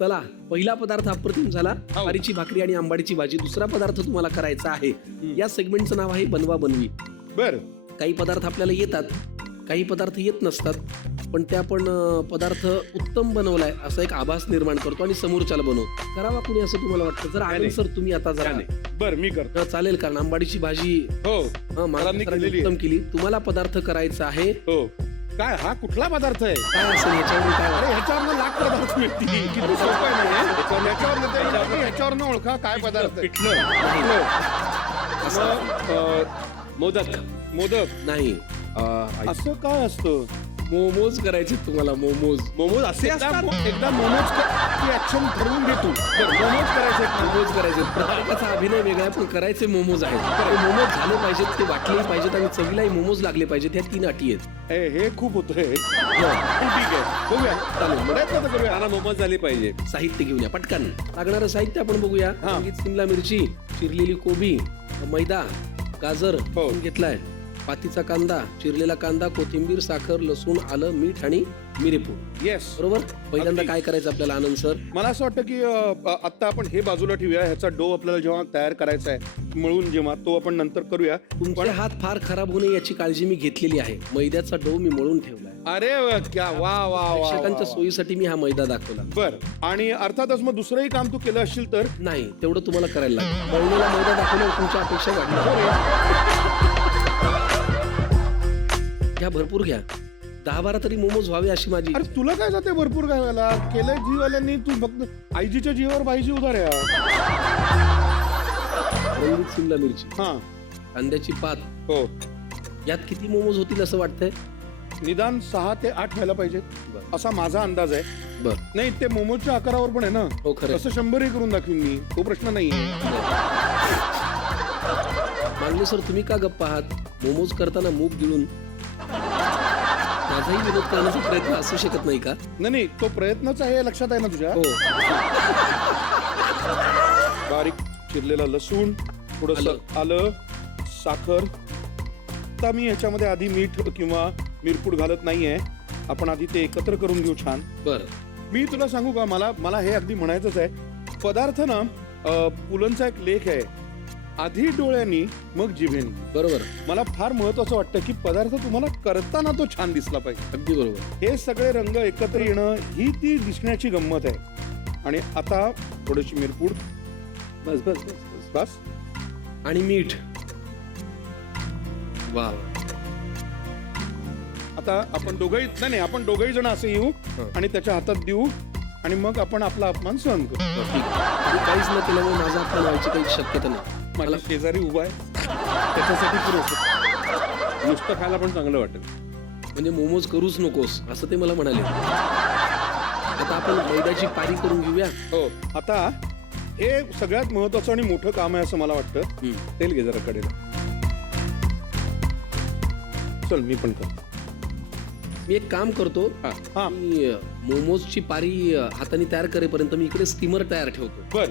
चला, पहिला पदार्थ अप्रतिम झाला, ज्वारीची भाकरी आणि आंबाडीची भाजी. दुसरा पदार्थ तुम्हाला करायचा आहे. या सेगमेंटचं नाव आहे बनवा बनवी. बर, काही पदार्थ आपल्याला येतात, काही पदार्थ येत नसतात, पण ते आपण पदार्थ उत्तम बनवलाय असा एक आभास निर्माण करतो आणि समोरच्याला बनवतो. करावा कुणी असं तुम्हाला वाटतं? जर आनंद सर तुम्ही आता जरा बर मी करतो. चालेल, कारण आंबाडीची भाजी हो मालकांनी केलेली उत्तम केली. तुम्हाला पदार्थ करायचा आहे. हो. काय हा कुठला पदार्थ आहे? काय असेल याच्यावरून? काय अरे ह्याच्यावरनं लाख पदार्थ मिळतील. किती सोपं आहे ना हे? ह्याच्यावरनं ओळखा काय पदार्थ आहे. पिठलं. मोदक. मोदक नाही. असं काय असतं? मोमोज करायचे तुम्हाला. मोमोज मोमोज असे असतात. एकदा मोमोज ची ऍक्शन ठरवून घेतो. मोमोज करायचे. मोमोज करायचे. प्रत्येकाचा अभिनय वेगळा आहे, पण करायचे मोमोज आहेत. ते मोमोज झाले पाहिजेत, ते वाटलेही पाहिजेत आणि चवीलाही मोमोज लागले पाहिजेत. ह्या 3 अटी आहेत. हे खूप होतंय. पण ठीक आहे, बघूया. चालेल, प्रयत्न तर करूया. मला मोमोज झाले पाहिजे. साहित्य घेऊन या पटकन. लागणारं साहित्य आपण बघूया. संगीत शिमला मिरची, चिरलेली कोबी, मैदा, गाजर घेतलाय, पातीचा कांदा, चिरलेला कांदा, कोथिंबीर, साखर, लसूण, आलं, मीठ आणि मिरेपूड. येस, बरोबर. पहिल्यांदा काय करायचं आपल्याला आनंद सर? मला असं वाटतं की आता आपण हे बाजूला ठेवूया. ह्याचा डो आपल्याला जेव्हा तयार करायचा आहे मळून, जेव्हा तो आपण नंतर करूया. तुमचे हात फार खराब होऊ नये याची काळजी मी घेतलेली आहे. मैद्याचा डो मी मळून ठेवलाय. अरे क्या वा वा वा. प्रेक्षकांच्या सोयीसाठी मी हा मैदा दाखवला. बर, आणि अर्थातच मग दुसरंही काम तू केलं असशील तर? नाही, तेवढं तुम्हाला करायला लागेल. मळलेला मैदा दाखवल्यावर तुमच्या अपेक्षा वाढल्या. घ्या, भरपूर घ्या. 10-12 तरी मोमोज व्हावे अशी माझी. अरे तुला काय जाते भरपूर काय व्हायला? केलंय जीवाल्यांनी, तू फक्त आईजीच्या जीवावर बाईजी उधार आहे. रंगीत शिमला मिरची, हा, कांद्याची पात. हो. यात किती मोमोज होतील असं वाटतंय? निदान 6 ते 8 व्हायला पाहिजेत, असा माझा अंदाज आहे. बर. नाही, ते मोमोजच्या आकारावर पण आहे ना. हो, खरं. तसं 100 करून दाखवीन मी, तो प्रश्न नाही. मागले सर, तुम्ही का गप्प आहात? मोमोज करताना मूग गिळून माझाही विरोध करण्याचा प्रयत्न असू शकत नाही का? नाही, तो प्रयत्नच आहे, लक्षात आहे ना तुझ्या. हो. बारीक चिरलेला लसूण, थोडंसं आलं, साखर. आता मी ह्याच्यामध्ये आधी मीठ किंवा मिरपूड घालत नाहीये. आपण आधी ते एकत्र करून घेऊ छान. बर. मी तुला सांगू का, मला हे अगदी म्हणायचंच आहे. पदार्थ ना, पुलंचा एक लेख आहे, आधी डोळ्यांनी मग जिभेनी. बरोबर. मला फार महत्वाचं वाटतं की पदार्थ तुम्हाला करताना तो छान दिसला पाहिजे. अगदी बरोबर. हे सगळे रंग एकत्र येणं ही ती दिसण्याची गंमत आहे. आणि आता थोडीशी मिरपूड, बस बस बस. बस, आणि मीठ. वा. आता आपण दोघंही जण असे येऊ आणि त्याच्या हातात देऊ आणि मग आपण आपला अपमान सहन करू. काहीच न केल्यामुळे माझा अपमान व्हायची काही शक्यता नाही. मला शेजारी उभा आहे, त्याच्यासाठी पुरेसं. नुसतं खायला पण चांगलं वाटेल. म्हणजे मोमोज करूच नकोस असं ते मला म्हणाले. आता आपण मैद्याची पारी करून घेऊया. हो. आता हे सगळ्यात महत्वाचं आणि मोठं काम आहे असं मला वाटतं. तेल घे जरा कडेला. चल, मी पण करतो. मी एक काम करतो. हा. मी मोमोजची पारी हाताने तयार करेपर्यंत मी इकडे स्टीमर तयार ठेवतो. बर.